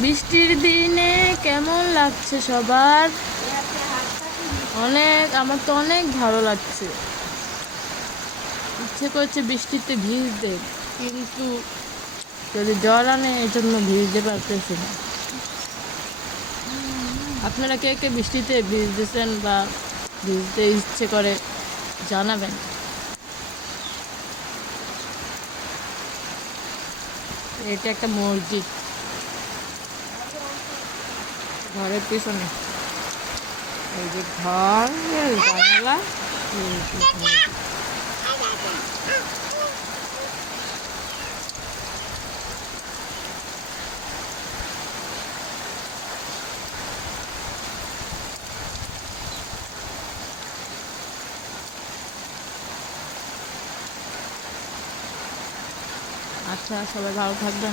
বৃষ্টির দিনে কেমন লাগছে সবার? আমার তো অনেক ভালো লাগছে। ইচ্ছে করছে বৃষ্টিতে ভিজতে, কিন্তু যদি জ্বর আনে এই জন্য ভিজতে পারতেছি না। আপনারা কে কে বৃষ্টিতে ভিজতেছেন বা ভিজতে ইচ্ছে করে জানাবেন। এটা একটা মসজিদ, ঘরের পিছনে এই যে ঘর, জানালা, এই যে মসজিদ। আচ্ছা, সবাই ভালো থাকবেন।